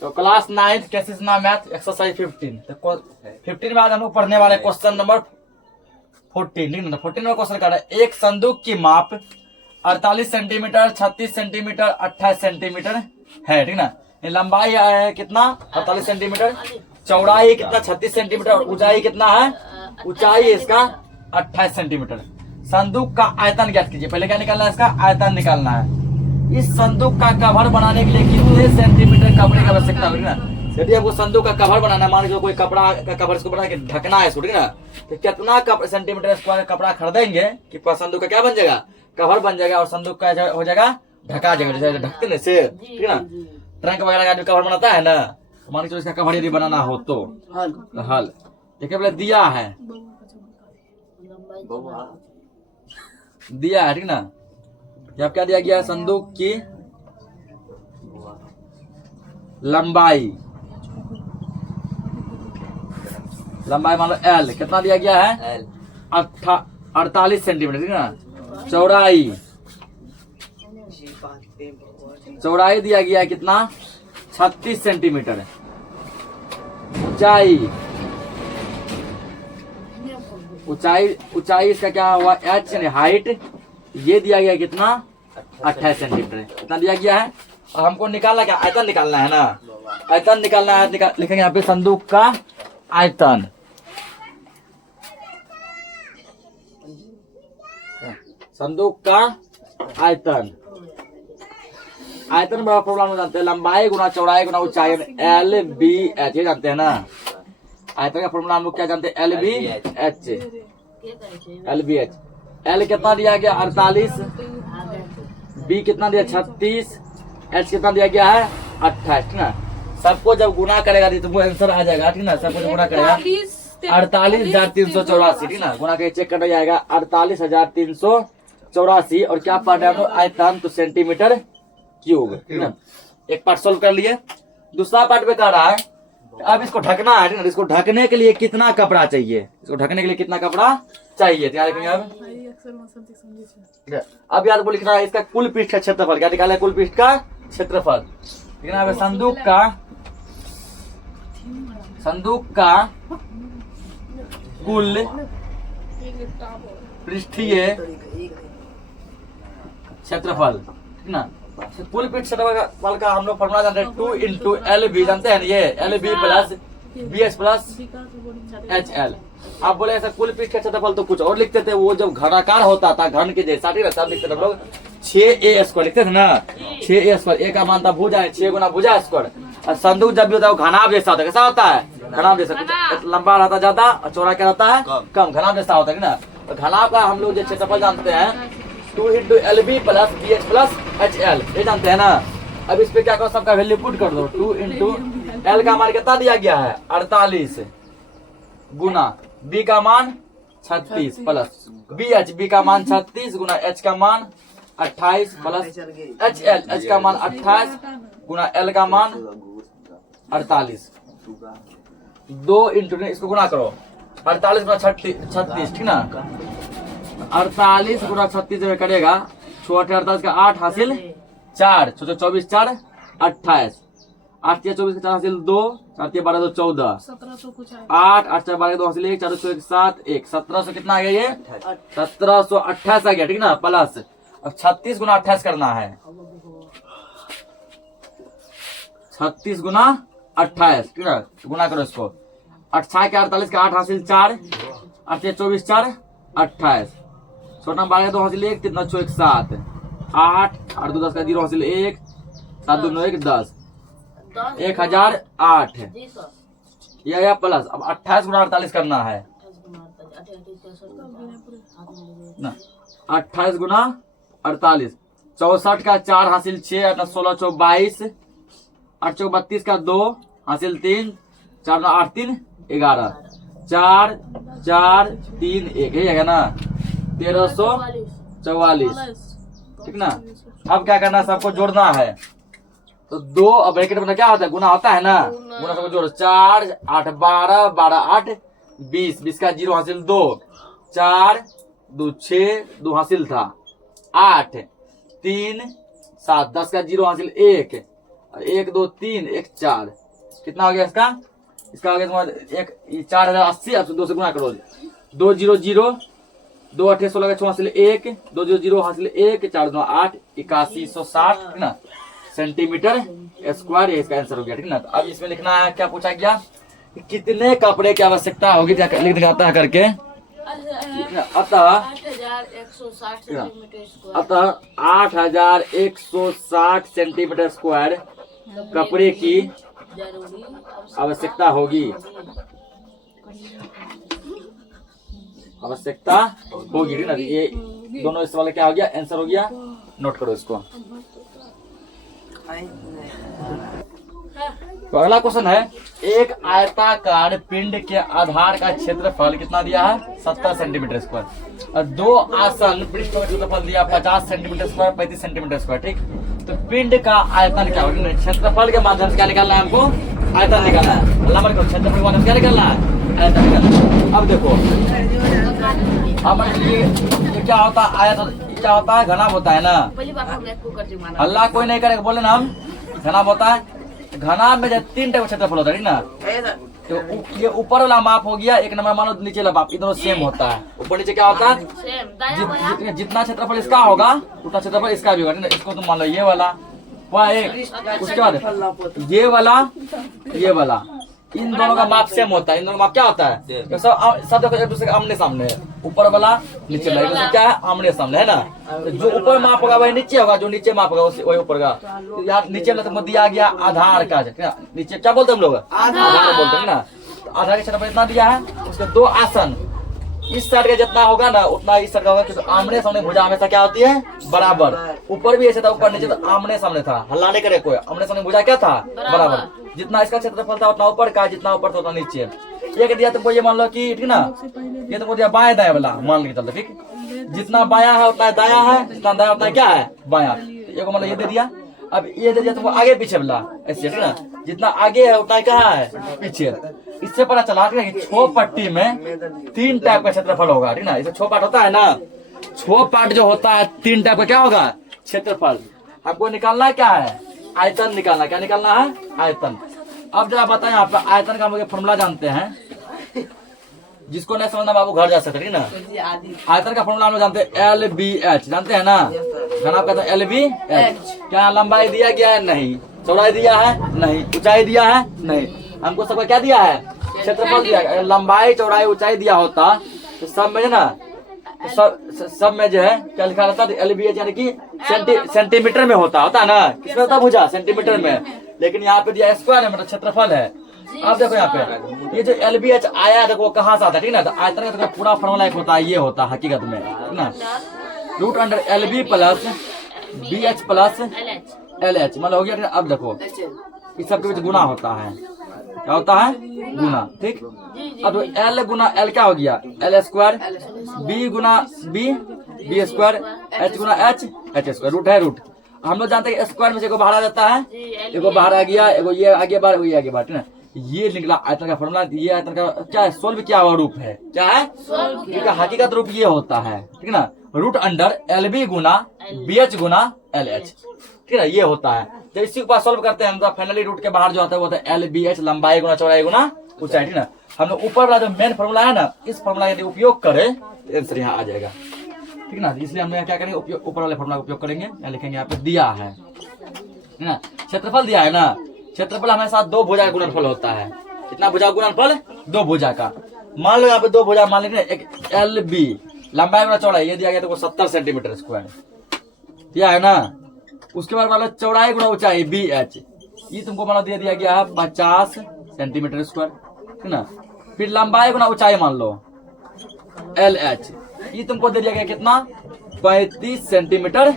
तो class 9 कैसिसना math exercise 15। तो 15 में आज हम लोग पढ़ने वाले क्वेश्चन नंबर 14। 14 में क्वेश्चन कर रहे हैं, एक संदूक की माप 48 सेंटीमीटर, 36 सेंटीमीटर, 28 सेंटीमीटर है, ठीक ना। लंबाई है कितना 48 सेंटीमीटर, चौड़ाई कितना 36 सेंटीमीटर, ऊंचाई कितना है, ऊंचाई इसका 28 सेंटीमीटर। संदूक का आयतन ज्ञात कीजिए। पहले क्या निकालना है, इसका आयतन निकालना है। इस संदूक का कवर बनाने के लिए कितने सेंटीमीटर कपड़े की आवश्यकता होगी ना। यदि आपको संदूक का कवर बनाना है, मान लीजिए कोई कपड़ा का कवर इसको बना के ढकना है इसको, ठीक ना, तो कितना सेंटीमीटर स्क्वायर कपड़ा खरीदेंगे कि संदूक का क्या बन जाएगा, कवर बन जाएगा और संदूक का हो जाएगा ढका जाएगा, जैसे ढकते ना से, ठीक ना। ट्रंक वगैरह का कवर बनाता है ना, मान लीजिए इसका कवर यदि बनाना हो तो हल देखिए पहले दिया है, ठीक ना। अब क्या दिया गया है, संदूक की लंबाई मान लो L कितना दिया गया है, 48 सेंटीमीटर, ठीक ना। चौड़ाई दिया गया है कितना 36 सेंटीमीटर। ऊंचाई इसका क्या हुआ H यानी हाइट, ये दिया गया कितना 28 सेंटीमीटर कितना दिया गया है। और हमको निकालना क्या, आयतन निकालना है ना। आयतन निकालना है, लिखेंगे यहाँ पे संदूक का आयतन। संदूक का आयतन बड़ा प्रॉब्लम जानते हैं, लंबाई गुना चौड़ाई गुना ऊंचाई LBH, ये जानते हैं ना। आयतन का फॉर्मूला हम लोग क्या जानते हैं, LBH। L कितना दिया गया 48, B कितना दिया 36, H कितना दिया गया है 28, ठीक ना। सबको जब गुना करेगा तो वो आंसर आ जाएगा, ठीक ना। सबको गुना करेगा 48,384, ठीक ना। गुना करके चेक करना जाएगा 48,384। और क्या पढ़ रहे हैं आयतन तो सेंटीमीटर क्यूब, ठीक ना। एक पार्ट सोल्व कर लिए। दूसरा पार्ट में कह रहा है अब इसको ढकना है, ठीक ना। इसको ढकने के लिए कितना कपड़ा चाहिए, इसको ढकने के लिए कितना कपड़ा चाहिए, क्या लिखेंगे अब याद बोल लिखना है इसका कुल पृष्ठ का क्षेत्रफल। क्या निकाला है, कुल पृष्ठ का क्षेत्रफल। लिखना है संदूक का कुल पृष्ठीय क्षेत्रफल, ठीक ना। कुल पृष्ठ क्षेत्रफल का हम लोग फॉर्मूला जानते हैं 2 इंटू LB, जानते हैं ये LB plus BH plus HL। आप बोले ऐसा कुल पृष्ठ का क्षेत्रफल तो कुछ और लिखते थे, वो जब घनाकार होता था घन के जैसा, ठीक है, तब लिखते थे हम लोग 6A स्क्वायर लिखते थे ना। 6A स्क्वायर, A का मान था भुजा है, 6 गुना भुजा स्क्वायर। और संदूक जब भी होता है वो घनाभ जैसा होता है, कैसा होता है, घनाभ जैसा। लंबा रहता ज्यादा और चौड़ा क्या रहता है कम, घनाभ जैसा होता है ना। तो घनाभ का हम लोग जो क्षेत्रफल जानते हैं 2 into LB plus BH plus HL, ये जानते हैं ना। अब इस पे क्या करो, सबका वैल्यू पुट कर दो। 2 इंटू L का मान कितना दिया गया है 48 गुना B का मान 36 प्लस B का मान 36 गुना H का मान 28 प्लस H का मान 28 गुना L का मान 48। 2 इंटू इसको गुना करो 48 गुना 36, ठीक ना। 48 गुना 36 में करेगा 48 का 8 हासिल 4, 24 4 28, 8 24 का 4 हासिल 2, 4 12 2 14, 8 8 4 12 2 हासिल 1, 4 1 7 1, 1700 कितना आ गया ये 1728 आ गया, ठीक ना। प्लस अब 36 गुना 28 करना है, 36 गुना 28, ठीक ना। गुना करो इसको 8 6 के 48 का 8 हासिल 4, 8 24 4 28, छोटा 12 2 हासिल 1, 3 9 1 7, 8 8 2 10 का 0 हासिल 1, 7 2 9 1 10, 1008 या प्लस। अब 28 गुना 48 करना है ना, 28 गुना 48, 64 का 4 हासिल 6, 16 4 22, 8 4 32 का 2 हासिल 3, 4 9 8 3 11, 4 4 3 1, यही है ना 1344, ठीक ना। अब क्या करना है, सबको जोड़ना है। तो 2 अब ब्रैकेट में क्या होता है, गुना होता है ना। गुना सबको जोड़ो 4 8 12 12 8 20, 20 का 0 हासिल 2, 4 2 6 2 हासिल था 8 3 7, 10 का 0 हासिल 1, 1 2 3 1 4 कितना हो गया इसका? इसका हो गया तुम्हारा एक 4080। अब 2 से गुना करो। 2 0 0 2 8 16 6 हासिल 1 2 0 0 हासिल 1 4 2 8 8160 ठीक ना सेंटीमीटर स्क्वायर। इसका आंसर हो गया ठीक ना। तो अब इसमें लिखना है क्या पूछा गया कि कितने कपड़े की आवश्यकता होगी, लिख दिखाता है करके। अतः 8160 सेंटीमीटर स्क्वायर कपड़े की आवश्यकता होगी। आवश्यकता होगी ठीक ना। ये दोनों इस वाले क्या हो गया? आंसर हो गया। नोट करो इसको। तो अगला क्वेश्चन है, एक आयताकार पिंड के आधार का क्षेत्रफल कितना दिया है? 70 सेंटीमीटर स्क्वायर। और 2 आसन पृष्ठ का क्षेत्रफल दिया 50 सेंटीमीटर स्क्वायर 35 सेंटीमीटर स्क्वायर ठीक। तो पिंड का आयतन क्या होगा? क्षेत्रफल के माध्यम से क्या निकालना है हमको? आयतन निकालना है। क्षेत्रफल के माध्यम से क्या निकालना है? आयतन निकालना है। अब देखो हमारे लिए क्या होता है? आयतन क्या होता है? घनाभ होता है ना। अल्लाह कोई नहीं करेगा, बोले ना हम घनाभ होता है। घनाभ में जब 3 टाइप का क्षेत्रफल होता है ठीक ना। तो ये ऊपर वाला माप हो गया 1 नंबर, मानो नीचे वाला माप, ये दोनों सेम होता है। ऊपर नीचे क्या होता है? जितना क्षेत्रफल इसका होगा उतना क्षेत्रफल इसका भी होगा ठीक ना। इसको तुम मान लो ये वाला उसके बाद ये वाला इन दोनों का माप सेम होता है। इन दोनों का माप क्या होता है? तो सब एक दूसरे के आमने सामने है। ऊपर वाला नीचे वाला एक दूसरे क्या है? आमने सामने है ना। तो जो ऊपर माप होगा वही नीचे होगा, जो नीचे माप होगा वही ऊपर का। तो यार नीचे वाला तुमको दिया गया आधार का, नीचे क्या बोलते हैं हम लोग? आधार बोलते हैं ना। तो आधार का क्षेत्रफल इतना दिया है। उसके 2 आसन इस साइड का जितना होगा ना उतना इस साइड का होगा, क्योंकि आमने सामने भुजा हमेशा क्या होती है? बराबर। ऊपर भी ऐसे था, ऊपर नीचे तो आमने सामने था, हल्ला नहीं करे कोई। आमने सामने भुजा क्या था? बराबर। जितना इसका क्षेत्रफल था उतना ऊपर का, जितना ऊपर था उतना नीचे। एक दिया तुमको ये मान लो कि ठीक ना, ये तुमको दिया बाएं दाएं वाला, मान के चलते ठीक। जितना बाया है उतना दाया है, जितना दाया उतना क्या है? बाया। एक मान लो ये दे दिया। अब ये दे दिया तुमको आगे पीछे वाला, ऐसे ठीक ना। जितना आगे है उतना क्या है? पीछे। इससे पता चला कि 6 पट्टी में 3 टाइप का क्षेत्रफल होगा ठीक ना। इसे 6 पार्ट होता है ना। 6 पार्ट जो होता है 3 टाइप का क्या होगा? क्षेत्रफल। हमको निकालना है क्या है? आयतन निकालना। क्या निकालना है? आयतन। अब जरा बताएं आप आयतन का हम लोग फॉर्मूला जानते हैं। जिसको नहीं समझना बाबू घर जा सकते ठीक ना। आयतन का फॉर्मूला हम लोग जानते हैं LBH, जानते हैं ना। घनाभ कहते हैं LBH। क्या लंबाई दिया गया है? नहीं। चौड़ाई दिया है? नहीं। ऊंचाई दिया है? नहीं। हमको सबका क्या दिया है? क्षेत्रफल दिया है। लंबाई चौड़ाई ऊंचाई दिया होता तो सब में ना, सब में जो है क्या लिखा रहता है? LBH यानी कि सेंटीमीटर में होता ना। किसमें होता भुजा? सेंटीमीटर में। लेकिन यहाँ पे दिया स्क्वायर है, मतलब क्षेत्रफल है। अब देखो यहाँ पे ये जो LBH आया देखो कहाँ से आता है ठीक ना। तो आयतन का पूरा फॉर्मूला एक होता है, ये होता है हकीकत में ठीक ना। √LB plus BH plus LH मतलब हो गया। अब देखो इस सब के बीच गुना होता है। क्या होता है? गुना ठीक। अब L गुना L क्या हो गया? L square. B गुना B स्क्वायर। H गुना H स्क्वायर। रूट है रूट। हम लोग जानते हैं स्क्वायर में से बाहर आ जाता है, एगो बाहर आ गया, एगो ये आगे बार, वो ये आगे बार ठीक ना। ये निकला आयतन का फॉर्मूला। ये आयतन का क्या है? सोल्व किया हुआ रूप है। क्या है? इसका हकीकत रूप ये होता है ठीक ना। √LB गुना BH गुना LH ठीक है, ये होता है। जब इसी के पास सोल्व करते हैं हम तो फाइनली रूट के बाहर जो आता है वो होता है LBH, लंबाई गुना चौड़ाई गुना ऊंचाई ठीक ना। हम लोग ऊपर वाला जो मेन फॉर्मूला है ना, इस फॉर्मूला यदि उपयोग करें तो आंसर यहाँ आ जाएगा ठीक ना। इसलिए हम क्या करेंगे? ऊपर वाले फॉर्मूला का उपयोग करेंगे। यहाँ लिखेंगे, यहाँ पे दिया है ना, क्षेत्रफल दिया है ना। क्षेत्रफल हमेशा 2 भुजा का गुणनफल होता है। कितना भुजा गुणनफल? 2 भुजा का। मान लो यहाँ पे 2 भुजा मान लेंगे। एक LB लंबाई गुना चौड़ाई ये दिया गया तो 70 सेंटीमीटर स्क्वायर दिया है ना। उसके बाद मान लो चौड़ाई गुना ऊंचाई BH, ये तुमको मान लो दिया गया है 50 सेंटीमीटर स्क्वायर ठीक ना। फिर लंबाई गुना ऊंचाई मान लो LH, ये तुमको दे दिया गया कितना? 35 सेंटीमीटर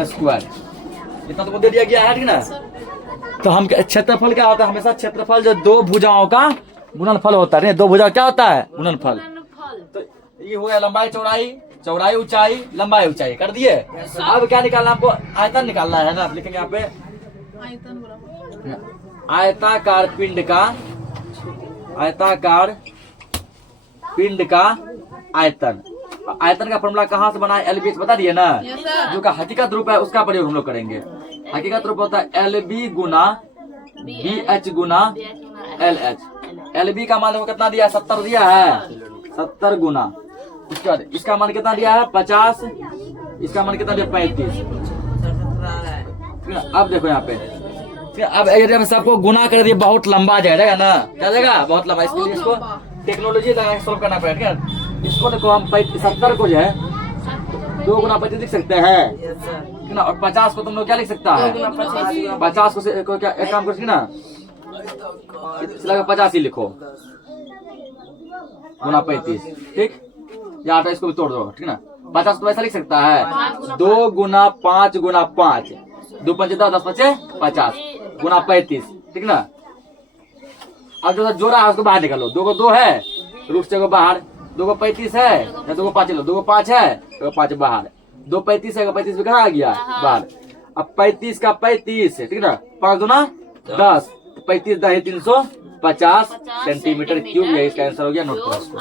स्क्वायर। इतना तुमको दे दिया गया है ठीक ना। तो हम क्षेत्रफल क्या होता है? हमेशा क्षेत्रफल जो 2 भुजाओं का गुणनफल होता है। 2 भुजा क्या होता है? गुणनफल। तो ये हो गया लंबाई चौड़ाई, चौड़ाई ऊंचाई, लंबाई ऊंचाई कर दिए। अब क्या निकालना? आपको आयतन निकालना है ना। आप लिखेंगे यहाँ पे आयताकार पिंड का, आयताकार पिंड का आयतन। आयतन का फॉर्मूला कहाँ से बना है? LBH बता दिए ना। जो का हकीकत रूप है उसका प्रयोग हम लोग करेंगे। हकीकत रूप होता है LB गुना BH गुना LH। LB का मान देखो कितना दिया है, 70 दिया है, 70 गुना, उसके बाद इसका मान कितना दिया है 50, इसका मान कितना दिया 35। अब देखो यहाँ पे, अब यदि हम सबको गुना कर दिए बहुत लंबा जाएगा ना, क्या जाएगा बहुत लंबा, इसके लिए इसको टेक्नोलॉजी लगा सोल्व करना पड़ेगा। इसको देखो हम 70 को जो है 2 गुना 35 लिख सकते हैं ना, और 50 को तुम लोग क्या लिख सकता है, 50 को क्या एक काम करो ना, 50 ही लिखो गुना 35, ठीक, या इसको भी तोड़ दो, ठीक ना। 50 को ऐसा लिख सकता है 2 गुना 5 गुना 5, 2 5 10 10 5 50 गुना 35, ठीक ना। अब जो जोड़ा है उसको बाहर निकालो, 2 को 2 है, रूट से को बाहर, 2 को 35 है, 2 को 5 लो, 2 को 5 है, 2 को 5 बाहर, 2 35 है, 35 भी कहाँ आ गया बाहर। अब 35 का 35, ठीक ना, 5 दूना 10, 35 10 350 सेंटीमीटर क्यूब, यही इसका आंसर हो गया, नोट करो इसको।